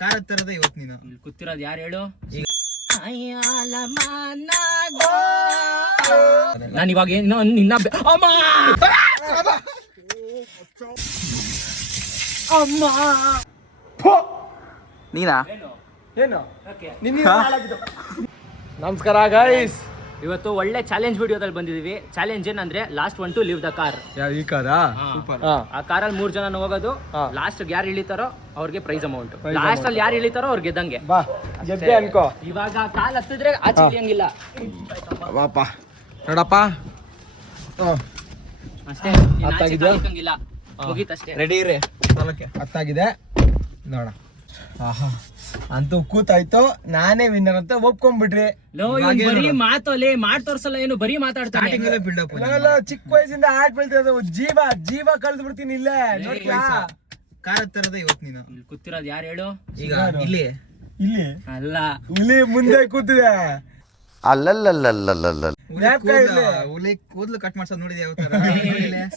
ಕಾರ ತರದ ಇವತ್ತು ನೀನು ಇಲ್ಲಿ ಕೂತಿರೋದು ಯಾರು ಹೇಳು? ನಾನು ಇವಾಗ ನಿನ್ನ ಅಮ್ಮ ಅಮ್ಮ ನೀನಾ ಏನು ನಮಸ್ಕಾರ ಗೈಸ್. ಇವತ್ತು ಒಳ್ಳೆ ಚಾಲೆಂಜ್ ವಿಡಿಯೋದಲ್ಲಿ ಬಂದಿದೀವಿ. ಚಾಲೆಂಜ್ ಏನಂದ್ರೆ last 1 to leave the car. ಈ ಕಾರಾ? ಆ ಕಾರಲ್ಲಿ 3 ಜನ ಹೋಗೋದು. ಲಾಸ್ಟ್ ಯಾರು ಇಳಿತಾರೋ ಅವ್ರಿಗೆ ಪ್ರೈಸ್ ಅಮೌಂಟ್. ಲಾಸ್ಟ್ ಅಲ್ಲಿ ಯಾರು ಇಳಿತಾರೋ ಅವ್ರಿಗೆ ಗೆದ್ದಂಗೆ. ಬಾ ಗೆದ್ದೆ ಅನ್ಕೋ. ಇವಾಗ ಕಾಲ್ ಹತ್ತಿದ್ರೆ ಆಚೆ ಇಳಿಯಂಗಿಲ್ಲ. ಬಾಪ ನೋಡಪ್ಪ ಅಷ್ಟೇ. ಅರ್ಥಾಗಿದ್ಯಾ? ಮುಗೀತಷ್ಟೇ. ರೆಡಿ ಇರಿ. ಅರ್ಥಾಗಿದೆ ನೋಡ. ಆಹಾ ಅಂತೂ ಕೂತಾಯ್ತು. ನಾನೇ ವಿನ್ನರ್ ಅಂತ ಒಪ್ಕೊಂಡ್ಬಿಟ್ರಿ. ಬರೀ ಮಾತಲ್ಲಿ ಮಾಡ್ ತೋರ್ಸಲ್ಲ, ಏನು ಬರೀ ಮಾತಾಡ್ತಾನೆ. ಚಿಕ್ಕ ವಯಸ್ಸಿಂದ ಆಟ್ ಬೆಳ್ತಿರೋದು. ಜೀವ ಕಳೆದು ಬಿಡ್ತೀನಿ ಇಲ್ಲೇ. ನೋಡ್ತೀಯಾ ಕಾರ ತರದ ಇವತ್ತು ನೀನು ಇಲ್ಲಿ ಕೂತಿರೋದು ಯಾರು ಹೇಳು? ಈಗ ಇಲ್ಲಿ ಅಲ್ಲ, ಹುಲಿ ಮುಂದೆ ಕೂತಿದೆ. ಕೂದಲು ಕಟ್ ಮಾಡ್ಸೋದ್ ನೋಡಿದ್ಯಾ?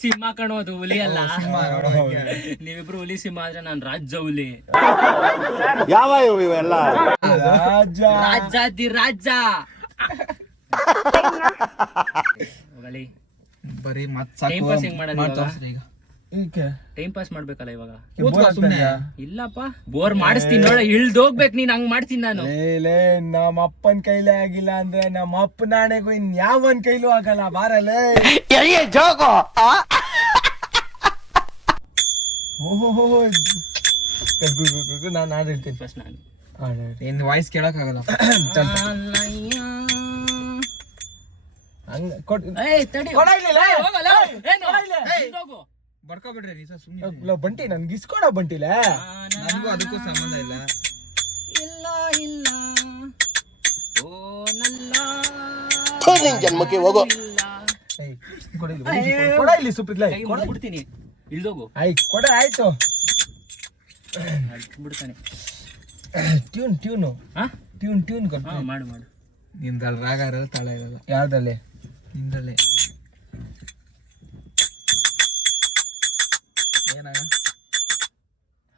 ಸಿಂಹ ಕಾಣೋದು ಹುಲಿ ಅಲ್ಲ. ನೀವಿಬ್ರು ಹುಲಿ ಸಿಂಹ ಆದ್ರೆ ನಾನ್ ರಾಜ್ಯ ಹುಲಿ. ಯಾವ ಇವೆಲ್ಲ ರಾಜಾದಿ ರಾಜ. ಹೋಗಲಿ. ಬರೀ ಟೈಮ್ ಪಾಸ್ ಹೆಂಗ್ ಮಾಡೋದು? ಈಗ ಟೈಮ್ ಪಾಸ್ ಮಾಡ್ಬೇಕಲ್ಲ ಇವಾಗ. ಸುಮ್ನೆ ಇಲ್ಲಪ್ಪ, ಬೋರ್ ಮಾಡಿಸ್ತೀನಿ ನೋಡ. ಇಳ್ದೋಗ್ಬೇಕು ನೀನ್, ಹಂಗ್ ಮಾಡ್ತೀನಿ ನಾನು. ನಮ್ಮ ಅಪ್ಪನ ಕೈಲೇ ಆಗಿಲ್ಲ ಅಂದ್ರೆ ನಮ್ಮ ಅಪ್ಪ ನಾಣೆಗೂ ಇನ್ ಯಾವನ್ ಕೈಲೂ ಆಗಲ್ಲ. ಬಾರಲ್ಲೇ ನಾನು ಹಾಡು ಹೇಳ್ತೀನಿ ಫಸ್ಟ್. ನಾನು ನಿನ್ ವಾಯ್ಸ್ ಕೇಳಕ್ ಆಗಲ್ಲ. ಬಡ್ಕೋಬಿಡ್ರಿ ನೀ ಸುಮ್ಮನೆ. ಬಂಟಿ ನನ್ಗೆ ಇಸ್ಕೊಡ ಬಂಟಿಲ್ಲ. ನನಗೂ ಅದಕ್ಕೂ ಸಂಬಂಧ ಇಲ್ಲ. ಇಲ್ಲ ಓ ನಲ್ಲ ನಿನ್ ಜನ್ಮಕ್ಕೆ ಹೋಗೋ. ಕೊಡ ಇಲ್ಲಿ ಸುಪ್ರಿಲ್ಲ. ಬಿಡ್ತೀನಿ, ಇಳ್ದೋಗು. ಕೊಡ ಆಯ್ತು. ಬಿಡ್ತಾನೆ. ಟ್ಯೂನ್ ಕೊಟ್ಟು ಮಾಡು. ನಿಂದಲ್ಲಿ ರಾಗ ಇರೋದು, ತಾಳ ಇರೋದು. ಯಾವ್ದಲ್ಲಿ? ನಿಂದಲ್ಲೇ ಏನ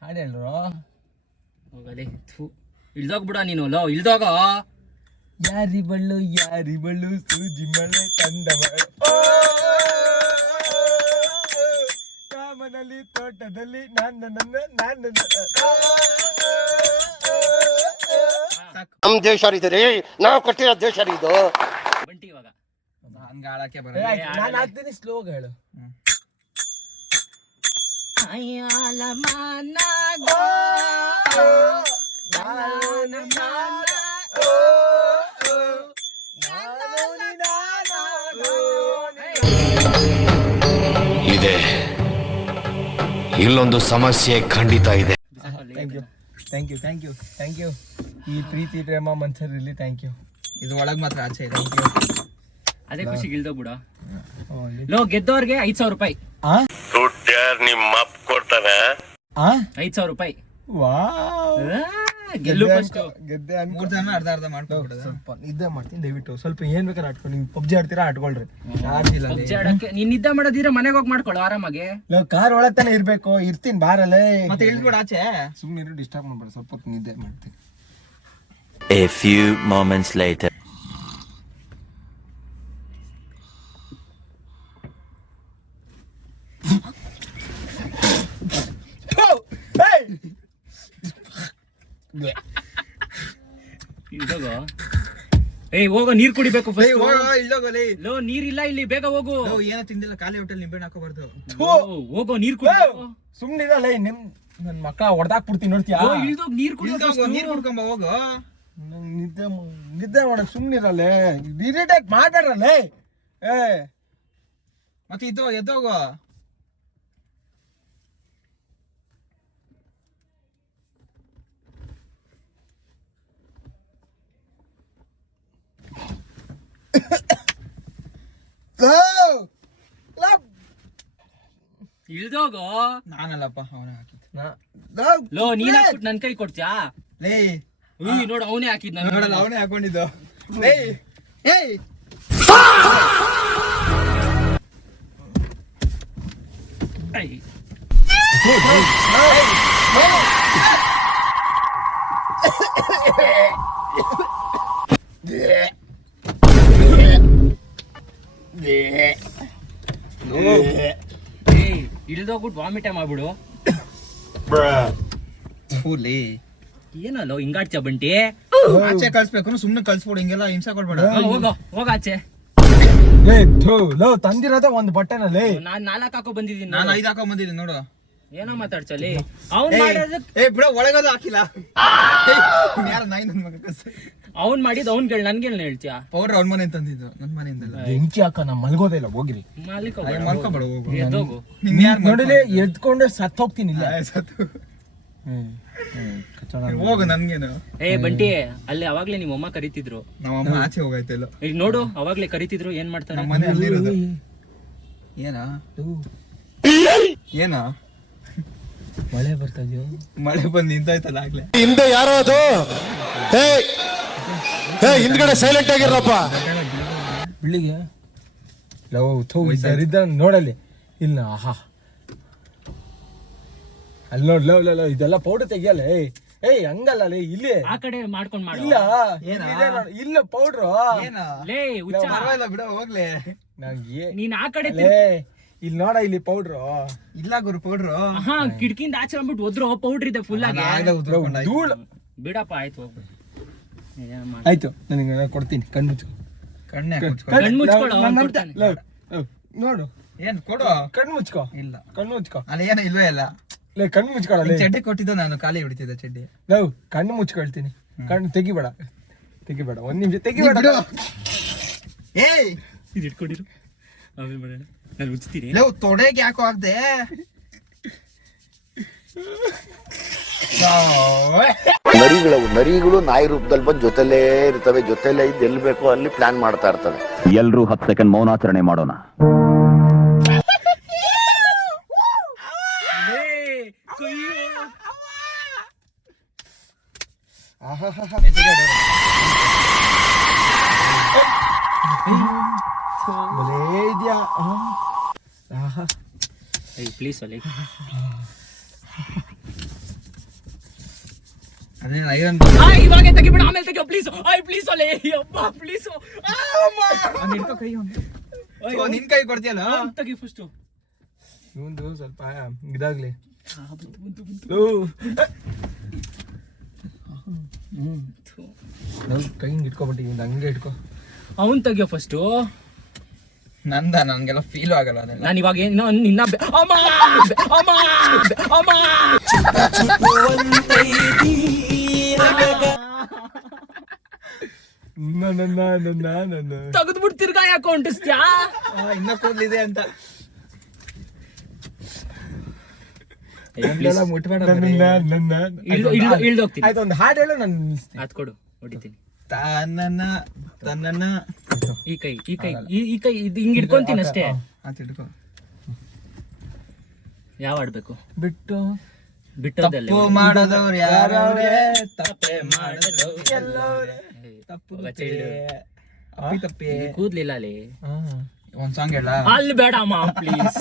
ಹಾಡು ಹೇಳ್ರು. ಹೋಗಲಿ. ಇಳ್ದೋಗ್ ಬಿಡ ನೀನು. ಲೋ ಇಳ್ದೋಗ. ಯಾರಿ ಬಳ್ಳು ಸೂಜಿ ಮಳೆ ತಂದವಳು ರಾಮನಲ್ಲಿ ತೋಟದಲ್ಲಿ ನಮ್ ದೇಶ ರೀ, ನಾವು ಕೊಟ್ಟಿರೋ ದೇಶ ಇದು. ಬಂಟಿ ಇವಾಗ ಹಂಗ ಆಳಕ್ಕೆ ಬರ. ನಾನು ಹಾಕ್ತೀನಿ, ಸ್ಲೋಗ ಹೇಳು. ಇದೆ, ಇಲ್ಲೊಂದು ಸಮಸ್ಯೆ ಖಂಡಿತ ಇದೆ. Thank you. ಈ ಪ್ರೀತಿ ಪ್ರೇಮ ಮನ್ಸರಲ್ಲಿ ಥ್ಯಾಂಕ್ ಯು. ಇದು ಒಳಗ್ ಮಾತ್ರ, ಆಚೆ ಇದೆ. ಅದೇ ಖುಷಿಗೆ ಇಳ್ದೋಗ್ಬಿಡ. ಲೋ ಗೆದ್ದವ್ರಿಗೆ 5,000 ರೂಪಾಯಿ. ದುಡ್ಡು ಯಾರು ನಿಮ್ಮ ಅಪ್ಪ ಕೊಡ್ತಾನೆ? 5,000 ರೂಪಾಯಿ. ಗೆಲ್ಲು ಗೆದ್ದೆ. 3 ಜನ ಅರ್ಧ ಮಾಡ್ಕೊಬಿಡೋದು. ಸ್ವಲ್ಪ ನಿದ್ದೆ ಮಾಡ್ತೀನಿ ದಯವಿಟ್ಟು. ಸ್ವಲ್ಪ ಏನ್ ಬೇಕಾದ್ರೆ ಆಡ್ಕೊಂಡು. ನೀವು ಪಬ್ಜಿ ಆಡ್ತೀರಾ ಆಡ್ಕೊಳ್ರಿ. ನೀನ್ ನಿದ್ದೆ ಮಾಡೋದಿದ್ರೆ ಮನೆಗೆ ಹೋಗಿ ಮಾಡ್ಕೊಳ್ಳೋ ಆರಾಮಾಗಿ. ಕಾರ್ ಒಳಗ್ ತಾನೆ ಇರ್ಬೇಕು. ಇರ್ತೀನಿ ಬಾರಲ್ಲೇ. ಮತ್ತೆ ಇಳಿದ್ಬಿಡ ಆಚೆ. ಸುಮ್ಮನೆ ಡಿಸ್ಟರ್ಬ್ ಮಾಡ್ಬೇಡ. ಸ್ವಲ್ಪ ಹೊತ್ತು ನಿದ್ದೆ ಮಾಡ್ತೀನಿ. A few moments later. ಹೋಗೋ, ನೀರ್ ಕುಡಿಬೇಕು. ಲೋ ನೀರಿಲ್ಲ ಇಲ್ಲಿ, ಬೇಗ ಹೋಗು. ಏನೋ ತಿಂದಿಲ್ಲ, ಖಾಲಿ ಹೋಟೆಲ್ ನಿಂಬೆ ಹಾಕೋಬಾರ್ದು. ಹೋಗೋ, ನೀರ್ ಕುಡಿಬೇಕು. ಸುಮ್ನಿರಲ್ಲ. ನನ್ ಮಕ್ಕಳ ಹೊಡೆದಾಕ್ಬಿಡ್ತೀನಿ ನೋಡ್ತೀಯಾ? ಇಳ್ದೋಗ್ ನೀರ್ ಕುಡ್ಕೊಂಬ ಹೋಗು. ನಿದ್ದೆ ಮಾಡಕ್ ಸುಮ್ನಿರಲ್ಲೇ. ಇರಿಟೇಟ್ ಮಾಡ್ಬೇಡ್ರಲ್ಲೇ. ಮತ್ತೆ ಇದು ಎದ್ದೋಗು. ಇಳ್ದೋಗೋ. ನಾನಲ್ಲಪ್ಪ, ಅವನೇ ಹಾಕಿದ್. ಲೋ ನೀನ್ ಹಾಕ್ಬಿಟ್ಟು ನನ್ ಕೈ ಕೊಡ್ತೀಯಾ? ಲೇ ನೋಡು, ಅವನೇ ಹಾಕಿದ್. ನೋಡಲ್ಲ, ಅವನೇ ಹಾಕೊಂಡಿದ್ದು. ಇಳ್ದೋಗ್ಬಿಟ್ಟು ವಾಮಿಟೇ ಮಾಡ್ಬಿಡು. ಫುಲ್ಲಿ ಏನಲ್ಲ ಹಿಂಗಾಡ್ತೀಯ ಬಂಟಿ? ಆಚೆ ಕಳ್ಸ್ಬೇಕು ಸುಮ್ನೆ ಕಳ್ಸ್ಬಿಡು, ಹಿಂಗೆಲ್ಲ ಹಿಂಸೆ ಕೊಡ್ಬೇಡ. ಹೋಗಾಚೆ. ತಂದಿರೋದೇ ಒಂದು ಬಟ್ಟೆನಲ್ಲಿ. ನಾನ್ 4 ಹಾಕೋ ಬಂದಿದ್ದೀನಿ. ನಾನು 5 ಹಾಕೊಂಡ್ ಬಂದಿದ್ದೀನಿ ನೋಡು. ಏನೋ ಮಾತಾಡ್ಸಲಿ ಅವ್ನ್ ಮಾಡೋದಕ್ಕೆ. ಬಿಡ, ಒಳಗದು ಹಾಕಿಲ್ಲ. ಯಾರ ನಾಯಿ ನನ್ ಮಗ ಅವ್ನ್ ಮಾಡಿದ್ ಅವ್ನ್ ಕೇಳಿ ನನ್ಗೇನ್ ಹೇಳ್ತೀಯ? ಪೌಡರ್ ಅವ್ನ ಮನೆ ತಂದಿದ್ದು, ನನ್ ಮನೆಯಿಂದಲ್ಲ. ಬೆಂಕಿ ಹಾಕ, ನಾ ಮಲ್ಗೋದೇ ಇಲ್ಲ, ಹೋಗಿರಿ. ಮಲ್ಕೊಬೇಡ, ಹೋಗು. ಎದ್ದೋಗು. ನಿನ್ ಯಾರು ನೋಡಿಲಿ ಎದ್ಕೊಂಡೆ ಸತ್ ಹೋಗ್ತೀನಿ ಇಲ್ಲ. ಹೋಗು, ನನ್ಗೇನು. ಬಂಟಿ ಅಲ್ಲಿ ಅವಾಗ್ಲೇ ನಿಮ್ಮ ಅಮ್ಮ ಕರಿತಿದ್ರು. ನಮ್ಮಮ್ಮ ಆಚೆ ಹೋಗೈತೆ ಇಲ್ಲ. ಈಗ ನೋಡು ಅವಾಗ್ಲೇ ಕರಿತಿದ್ರು, ಏನ್ ಮಾಡ್ತಾರೆ? ನಮ್ಮ ಮನೆ ಅಲ್ಲಿರೋದು. ಏನ ಏನ ಮಳೆ ಬರ್ತಾ ಇದೆಯೋ? ಮಳೆ ಬಂದು ನಿಂತಾಯ್ತಲ್ಲ ಆಗ್ಲೇ. ಹಿಂದೆ ಯಾರೋ ಅದು ಹಿಂದ್ಗಡೆ ಸೈಲೆಂಟ್ ಆಗಿರಪ್ಪ. ಬಿಳಿಗೆ ನೋಡಲ್ಲಿ ಇಲ್ಲ. ಆಹಾ, ಅಲ್ಲಿ ನೋಡ್, ಲವ್ ಇದೆಲ್ಲ ಪೌಡರ್ ತೆಗಿಯಲ್ಲ. ಏಯ್ ಹಂಗಲ್ಲ ಲೇ, ಇಲ್ಲಿ ಆ ಕಡೆ ಮಾಡ್ಕೊಂಡ್ ಮಾಡು. ಇಲ್ಲ ಇಲ್ಲ ಪೌಡ್ರು. ಲೇ ಹುಚ್ಚ, ಪರವಾಗಿಲ್ಲ ಬಿಡ, ಹೋಗ್ಲಿ. ನೀನ್ ಆ ಕಡೆ ಇಲ್ಲಿ ನೋಡ, ಇಲ್ಲಿ ಪೌಡ್ರು ಇಲ್ಲ ಗುರು, ಪೌಡ್ರು. ಹಾ, ಕಿಟಕಿಯಿಂದ ಆಚೆ ಬಂದ್ಬಿಟ್ಟು ಒದ್ರು ಪೌಡರ್ ಇದೆ ಫುಲ್ ಆಗಿ. ಧೂಳು. ಬಿಡಪ್ಪ, ಆಯ್ತು ಹೋಗ್ಬಿಡು. ಆಯ್ತು, ನನಗೆ ಕೊಡ್ತೀನಿ. ಕಣ್ಣು ಮುಚ್ಕೊ. ಕಣ್ಣೆ ಕಣ್ಣ್ ಮುಚ್ಕೊಳ್ಳೋ, ಅವ್ನ್ ಕೊಡ್ತಾನೆ. ನೋಡು, ಏನ್ ಕೊಡು. ಕಣ್ಣು ಮುಚ್ಕೋ. ಇಲ್ಲ, ಕಣ್ಣು ಮುಚ್ಕೋ. ಅಲ್ಲಿ ಏನೋ ಇಲ್ವೇ ಇಲ್ಲ. ಕಣ್ಣು ಮುಚ್ಕೊಳ್ಳ. ಚಡ್ಡಿ ಕೊಟ್ಟಿದ್ದ, ನಾನು ಖಾಲಿ ಹೊಡಿತಿದ್ದೆ ಚಡ್ಡಿ. ನಾವು ಕಣ್ಣು ಮುಚ್ಕೊಳ್ತೀನಿ. ಕಣ್ಣು ತೆಗಿಬೇಡ, ಒಂದ್ ನಿಮಿಷ ತೆಗಿಬೇಡ. ಏಯ್, ಇದು ಇಟ್ಕೊಂಡಿರು, ಆಮೇಲೆ ಮಾಡೋಣ. ನಾನು ಉಚ್ತೀನಿ. ಲವ್ ತೊಡೆಗೆ ಯಾಕೋ ಆಗ್ದೆ. ನರಿಗಳು ನಾಯಿ ರೂಪದಲ್ಲಿ ಬಂದು ಜೊತೆಲೇ ಇರ್ತವೆ, ಜೊತೆಲೇ ಇದ್ದು ಎಲ್ಲಿ ಬೇಕೋ ಅಲ್ಲಿ ಪ್ಲಾನ್ ಮಾಡ್ತಾ ಇರ್ತವೆ. ಎಲ್ರೂ 10 ಸೆಕೆಂಡ್ ಮೌನಾಚರಣೆ ಮಾಡೋಣ. ಪ್ಲೀಸ್ ಅಲ್ಲಿ ಅದೇ ಐರನ್ ಇವಾಗ ತೆಗಿಬಿಡ, ಆಮೇಲೆ ತೆಗಿಯೋ ಪ್ಲೀಸ್. ಪ್ಲೀಸ್ ಅಲ್ಲೇ, ಅಪ್ಪ ಪ್ಲೀಸ್. ಕೈ ನಿನ್ ಕೈ ಕೊಡ್ತೀಯಲ್ಲ, ತೆಗಿ ಫಸ್ಟ್. ಇವಂದು ಸ್ವಲ್ಪ ಇದಾಗ್ಲಿ. ಕೈ ಇಟ್ಕೊಬಿಟ್ಟು ಹಂಗೆ ಇಟ್ಕೊ. ಅವನ್ ತೆಗಿಯೋ ಫಸ್ಟ್. ನನ್ಗೆಲ್ಲ ಫೀಲ್ ಆಗಲ್ಲ ಅದೆಲ್ಲ. ನಾನು ಇವಾಗ ನಿನ್ನ ತೆಗೆದ್ಬಿಟ್ಟು ತಿರ್ಗಾ ಯಾಕೆ ಹೊಂಟಿಸ್ತ್ಯಾ? ಇನ್ನ ಕೂದ್ಲಿದೆ ಅಂತ. ಇಳ್ದೋಗ್ತೀನಿ. ಆಯ್ತು, ಒಂದು ಹಾಡು ಹೇಳು, ನಾನು ಅದ್ ಕೊಡು, ಹೊಡಿತೀನಿ. ತನ್ನ ಈ ಕೈ ಇದು ಹಿಂಗ್ ಇಟ್ಕೊಂತೀನಿ ಅಷ್ಟೇ. ಇಟ್ಕೋ. ಯಾವ ಆಡ್ಬೇಕು? ಬಿಟ್ಟು ಬಿಟ್ಟೋದಲ್ಲ ತಪ್ಪು ಮಾಡದವ್ರು ಯಾರವ್ರೆ, ತಪ್ಪೆ ಮಾಡದವ್ರು ಎಲ್ಲವ್ರೆ. ತಪ್ಪು ತಪ್ಪೆ ಕೂದ್ಲಿಲ್ಲ ಅಲ್ಲಿ. ಒಂದ್ ಸಾಂಗ್ ಹೇಳ. ಅಲ್ಲಿ ಬೇಡಮ್ಮ ಪ್ಲೀಸ್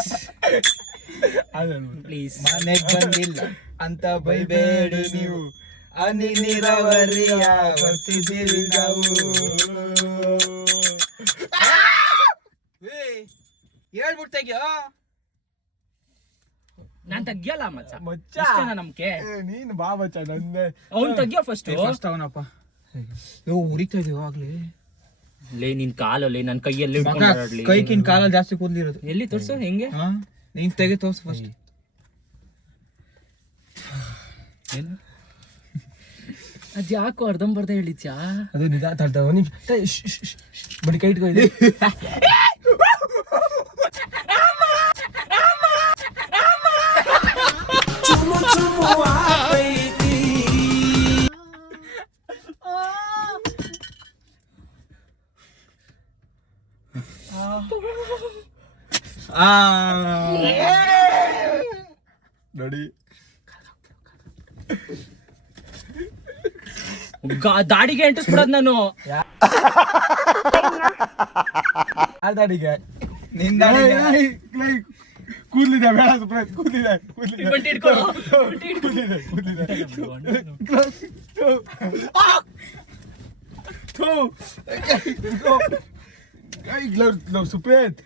ಪ್ಲೀಸ್. ಮನೆಗ್ ಬಂದಿಲ್ಲ ಅಂತ ಬೈಬೇಡಿ ನೀವು, ಹನಿ ನೀರಾವರಿಯ ಬರ್ತಿದ್ದೀವಿ ನಾವು. ಹೇಳ್ಬಿಟ್ಟು ತೆಗಿಯೋ. ನಾನ್ ತೆಗಿಯಲ್ಲ ಮಚ್ಚ. ನಮ್ಗೆ ನೀನ್ ಬಾ ಮಚ್ಚ, ನಂದೆ. ಅವ್ನ್ ತೆಗಿಯೋ ಫಸ್ಟ್. ಅವನಪ್ಪ ಉರಿತಾ ಇದೀವ ಆಗ್ಲಿ. ಲೇ ನಿನ್ ಕಾಲಲ್ಲಿ ನನ್ ಕೈಯಲ್ಲಿ ಕೈಕಿನ್ ಕಾಲಲ್ಲಿ ಜಾಸ್ತಿ ಕೂದ್ಲಿರೋದು. ಎಲ್ಲಿ ತೋರ್ಸು ಹೆಂಗೆ? ನೀನ್ ತೆಗೆ ತೋರ್ಸು ಫಸ್ಟ್. ಅದ್ ಯಾಕೋ ಅರ್ಧಂಬರ್ಧ ಹೇಳಿದ್ಯಾ? ಅದು ನಿಜ. ಬಡಿ ಕೈ ಇಟ್ಕೊ. ನೋಡಿ, ದಾಡಿಗೆ ಅಂಟಿಸ್ಬಿಡೋದ್ ನಾನು. ದಾಡಿಗೆ ನಿಂದ ಕೂದ್ಲಿದೆ, ಬೇಡ ಕೂದ್ಲಿದೆ. ಬಟ್ಟೆ ಇಟ್ಕೊಳ್ಳೋ. ಸುಪೇತ್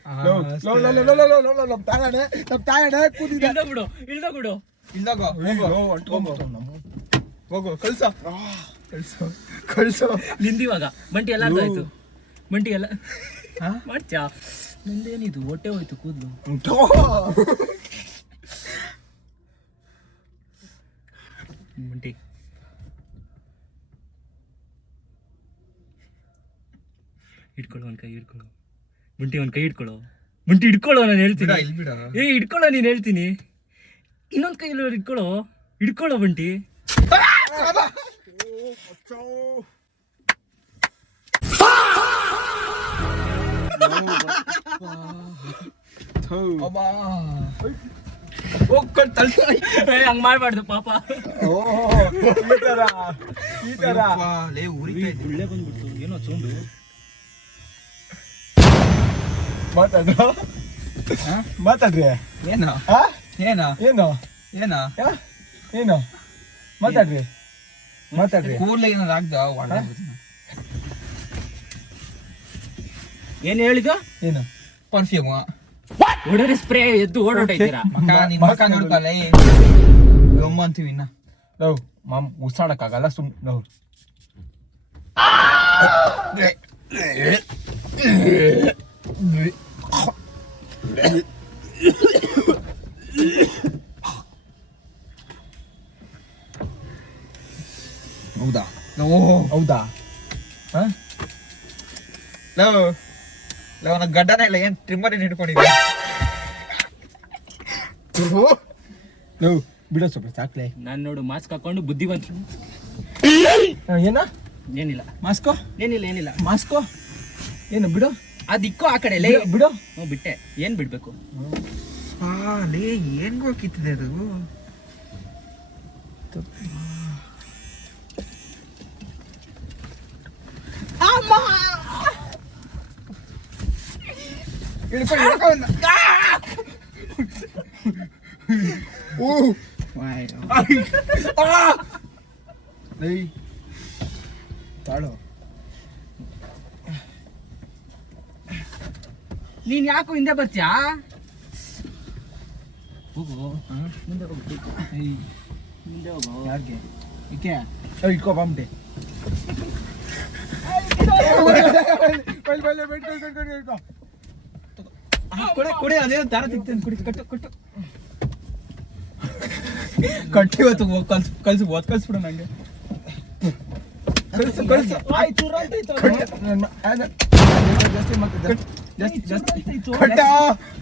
ನಮ್ ತಾಯಣ್ಣ ಕೂತಿದ್ದೆ. ಇಲ್ದಾಗ ಹೋಗು ಕಳ್ಸೋ ನಿಂದಿವಾಗ ಬಂಟಿ ಎಲ್ಲ ಅರ್ಧ ಆಯ್ತು. ಬಂಟಿ ಎಲ್ಲ ಮಾಡ್ತ್ಯಾ? ನಿಂದೇನಿದು ಹೊಟ್ಟೆ ಹೋಯ್ತು ಕೂದಲು. ಬಂಟಿ ಇಟ್ಕೊಳ್ಳೋ, ಒಂದ್ ಕೈ ಹಿಡ್ಕೊಳ್ಳೋ. ಬಂಟಿ ಒಂದ್ ಕೈ ಇಟ್ಕೊಳ್ಳೋ. ಬಂಟಿ ಇಟ್ಕೊಳ್ಳೋ, ನಾನು ಹೇಳ್ತೀನಿ. ಇಟ್ಕೊಳ್ಳೋ, ನೀನ್ ಹೇಳ್ತೀನಿ. ಇನ್ನೊಂದ್ ಕೈ ಇಟ್ಕೊಳ್ಳೋ ಬಂಟಿ. ಹಂಗ್ ಮಾಡ್ಬಾರ್ದು ಪಾಪ. ಈ ತರ ಗುಳ್ಳೆ ಬಂದ್ಬಿಡ್ತು. ಏನೋ ಸೌಂಡು. ಮಾತಾಡ್ರಿ. ಏನ ಏನ ಏನು ಏನ ಏನು ಮಾತಾಡ್ರಿ. ಕೂರ್ಲೆ ಏನಾದ್ರು ಆಗ್ದ ಏನ್ ಹೇಳಿದ್ದು? ಏನು ಪರ್ಫ್ಯೂಮ್ ಹೊಡೋರಿ ಸ್ಪ್ರೇ ಎದ್ದು ಓಡೋಟೈತೀರಾ? ಮಕ್ಕ ನೋಡ್ಕಲ್ಲ ಗಮ್ಮ ಅಂತೀವಿ ಇನ್ನ ನಾವು ಮಾಮ್ ಉಸಾಡಕ್ಕಾಗಲ್ಲ ನಾವು ಹೌದಾ ಹೌದಾ ಅವನ ಗಡ್ಡನ ಇಲ್ಲ, ಏನ್ ಟ್ರಿಮ್ಮರ್ ಏನ್ ಹಿಡ್ಕೊಂಡಿದ್ದೆ? ನಾವು ಬಿಡೋ ಸ್ವಲ್ಪ ಸಾಕ್ಲೆ. ನಾನ್ ನೋಡು ಮಾಸ್ಕ್ ಹಾಕೊಂಡು ಬುದ್ಧಿವಂತ. ಏನ ಏನಿಲ್ಲ ಮಾಸ್ಕೋ ಏನಿಲ್ಲ ಮಾಸ್ಕೋ ಏನು ಬಿಡು ಅದಿಕ್ಕೋ ಆ ಕಡೆ ಬಿಡು. ಬಿಟ್ಟೆ. ಏನ್ ಬಿಡ್ಬೇಕು? ಏನ್ ಗೋಕಿತ್ತಿದೆ ಅದು? ತಾಳು ನೀನ್ ಯಾಕೋ ಹಿಂದೆ ಬರ್ತೀಯಾ? ಹೋಗು ಮುಂದೆ ಹೋಗು. ಮುಂದೆ ಹೋಗು. ಯಾಕೆ ಇಕ್ಕೆ ಇಟ್ಕೋ ಬಂಬಿಟ್ಟೆ. ಕೊಡಿ ಅದೇನು ದಾರ ತಿಕ್ತೇನೆ, ಕುಡಿ ಕಟ್ಟು ಕಟ್ಟಿ ಇವತ್ತು ಕಲ್ಸು ಕಲ್ಸ್ಬಿಡು ನಂಗೆ. ಕಳ್ಸು ಆಯ್ತು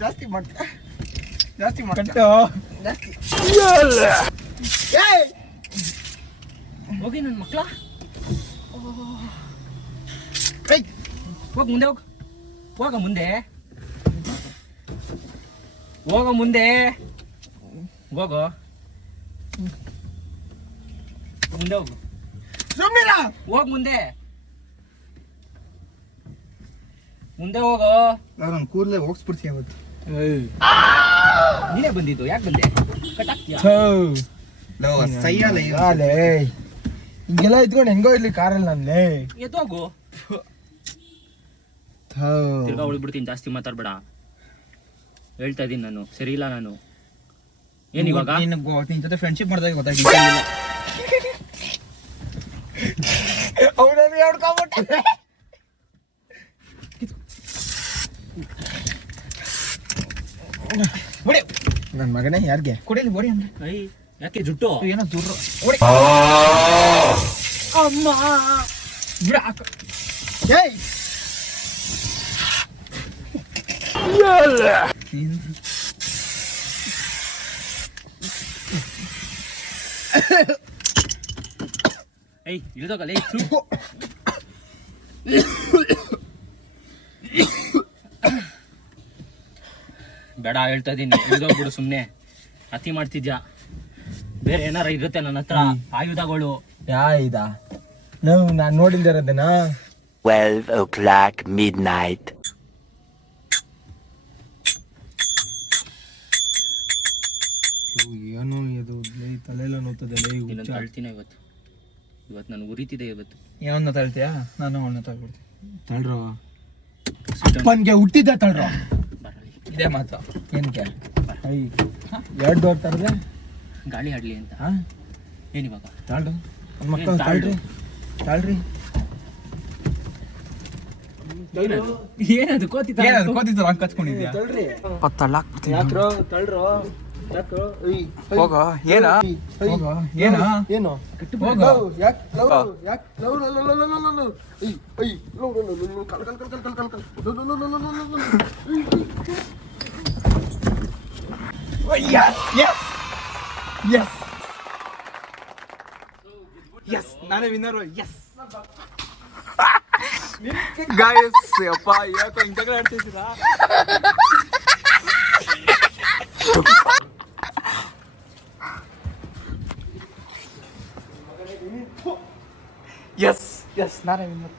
ಜಾಸ್ತಿ ಮಾಡ್ತ ಹೋಗಿ ನನ್ನ ಮಕ್ಳ. ಹೋಗ ಮುಂದೆ ಹೋಗ ಮುಂದೆ ಹೋಗೋ ಮುಂದೆ ಹೋಗೋ ಮುಂದೆ ಹೋಗು. ಸುಮ್ಮನಿರ ಹೋಗ್ ಮುಂದೆ ಹೋಗೋ. ನಾನು ಕೂದಲೇ ಹೋಗ್ಸ್ಬಿಡ್ತೀನಿ ಅವತ್ತು. ನೀನೇ ಬಂದಿದ್ದು, ಯಾಕೆ ಬಂದೆ? ಕಟ್ಟಾಕ್ತೀಯ? ಸೈಯಲ್ಲ ಹಿಂಗೆಲ್ಲ ಇದ್ಕೊಂಡು ಹೆಂಗೋ ಇರ್ಲಿ ಕಾರಲ್ಲಿ ನಂದೇ. ಎದ್ದೋಗು. ತಿರ್ಗಾ ಉಳ್ಬಿಡ್ತೀನಿ, ಜಾಸ್ತಿ ಮಾತಾಡ್ಬೇಡ. ಹೇಳ್ತಾ ಇದೀನಿ ನಾನು, ಸರಿ ಇಲ್ಲ ನಾನು. ಏನ್ ಇವಾಗ? ನಿನ್ ಜೊತೆ ಫ್ರೆಂಡ್ಶಿಪ್ ಮಾಡಿದಾಗ ಗೊತ್ತಾಗಿಲ್ಲ. ಅವನನ್ನು ಹೇಳ್ಕೊಂಬಿಟ್ಟೆ. ನನ್ನ ಮಗನೇ ಯಾರಿಗೆ ಕೊಡಿಲಿ ಬೋಡಿ ಅಂದ್ರೆ ಯಾಕೆ ಜುಟ್ಟು ಏನೋ ದೂರ ಅಮ್ಮ ಬಿಡ. ಏಯ್ ಏಯ್ ಇಳ್ದೋಗಲ್ಲ. ಬೇಡ ಹೇಳ್ತಾ ಇದೀನಿ, ಇಳ್ದೋಗ್ಬಿಡು ಸುಮ್ನೆ. ಅತಿ ಮಾಡ್ತಿದ್ಯಾ? ಬೇರೆ ಏನಾರ ಇರುತ್ತೆ ನನ್ನ ಹತ್ರ ಆಯುಧಗಳು. ಇದಾ ನಾನು ನೋಡಿಲ್ದಿರೋದನ್ನ 12 o'clock midnight. ಏನೋ ಇದು ತಲೆಲ್ಲ ನೋಡ್ತದೆ. ಇನ್ನೊಂದು ಅಳ್ತೀನಿ ಇವತ್ತು. ಇವತ್ತು ನಾನು ಉರಿತಿದೆ ಇವತ್ತು. ಯಾವನ್ನ ತಳ್ತೀಯಾ? ನಾನು ಅವನ್ನ ತಗೊಳ್ತೀನಿ. ತಳ್ರೋ ಅಪ್ಪನ್ಗೆ ಹುಟ್ಟಿದ್ದೆ ತಳ್ರೋ. ಇದೇ ಮಾತು ಏನಕ್ಕೆ? 2 ಡೋರ್ ತರದೆ ಗಾಳಿ ಆಡ್ಲಿ ಅಂತ. ಏನಿವಾಗ ತಾಳ್ರಿ ಮಕ್ಕಳು ತಾಳ್ರಿ ತಾಳ್ರಿ. ಏನದು ಕೋತಿ ಕೋತಿತ್ತು ಹಂಗೆ ಕಚ್ಕೊಂಡಿದ್ಯಾ? ತಳ್ರಿ ತಳ್ಳಾಕ್ಬಿಡ್ತೀನಿ. ಯಾಕ್ರೋ ತಳ್ರೋ ಯಾಕ್ರೋ ಹೋಗ ಏನ ಹೋಗ ಏನ ಏನು ಹೋಗ ನಾನೇ ವಿನ್ನರು. ಎಸ್ ಗಾಯ್ಸ್ ಅಪ್ಪ ಯಾಕೋ ಹಿಂಗ್ ಜಗಳ ಆಡ್ತಿದ್ದೀರಾ? ಎಸ್ ಎಸ್ ನಾನೇ ವಿನ್ನರ್.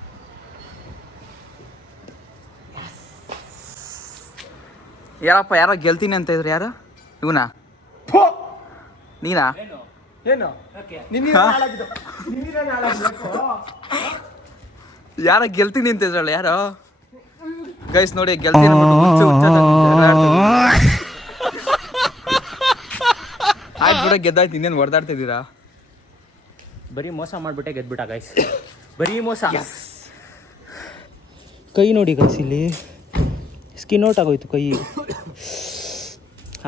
ಯಾರಪ್ಪ ಯಾರೋ ಗೆಲ್ತೀನಿ ಅಂತ ಇದ್ರು? ಯಾರು ಇವನಾ? ನೀನಾ? ಏನು ಯಾರ ಗೆಲ್ತೀನಿ ಅಂತ ಇದ್ರಲ್ಲ ಯಾರೋ? ಗೈಸ್ ನೋಡಿ ಗೆಲ್ತೀನಿ ಆಯ್ತು ಬಿಡ, ಗೆದ್ದಾಯ್ತು. ಇನ್ನೇನು ಹೊಡೆದಾಡ್ತಿದ್ದೀರಾ? ಬರೀ ಮೋಸ ಮಾಡಿಬಿಟ್ಟೆ ಗೆದ್ಬಿಟ್ಟ ಗೈಸ್, ಬರೀ ಮೋಸ. ಕೈ ನೋಡಿ ಗೈಸ್, ಇಲ್ಲಿ ಸ್ಕಿನ್ ಔಟ್ ಆಗೋಯ್ತು ಕೈ.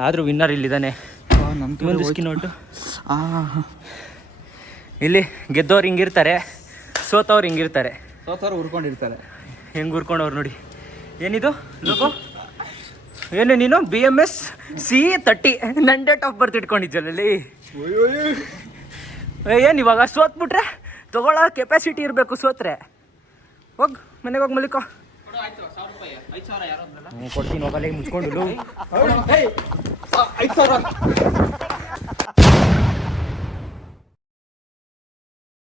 ಆದರೂ ವಿನ್ನರ್ ಇಲ್ಲಿದ್ದಾನೆ. ಒಂದು ಸ್ಕಿನ್ ಔಟು. ಇಲ್ಲಿ ಗೆದ್ದವ್ರು ಹಿಂಗಿರ್ತಾರೆ, ಸೋತವ್ರು ಹಿಂಗಿರ್ತಾರೆ. ಸೋತವ್ರು ಉರ್ಕೊಂಡಿರ್ತಾರೆ. ಹೆಂಗೆ ಉರ್ಕೊಂಡವ್ರು ನೋಡಿ. ಏನಿದು ಲೋಗೋ? ಏನು ನೀನು BMS C30 ನನ್ನ ಡೇಟ್ ಆಫ್ ಬರ್ತ್ ಇಟ್ಕೊಂಡಿದ್ದಲ್ಲಿ. ಏನು ಇವಾಗ ಸೋತ್ಬಿಟ್ರೆ ತಗೊಳ್ಳೋ ಕೆಪಾಸಿಟಿ ಇರಬೇಕು. ಸೋತ್ರೆ ಹೋಗಿ ಮನೆಗೆ ಹೋಗಿ ಮಲಿಕೋ. ಕೊಡ್ತೀನಿ ಹೋಗಲ್ಲ ಮುಚ್ಕೊಂಡು.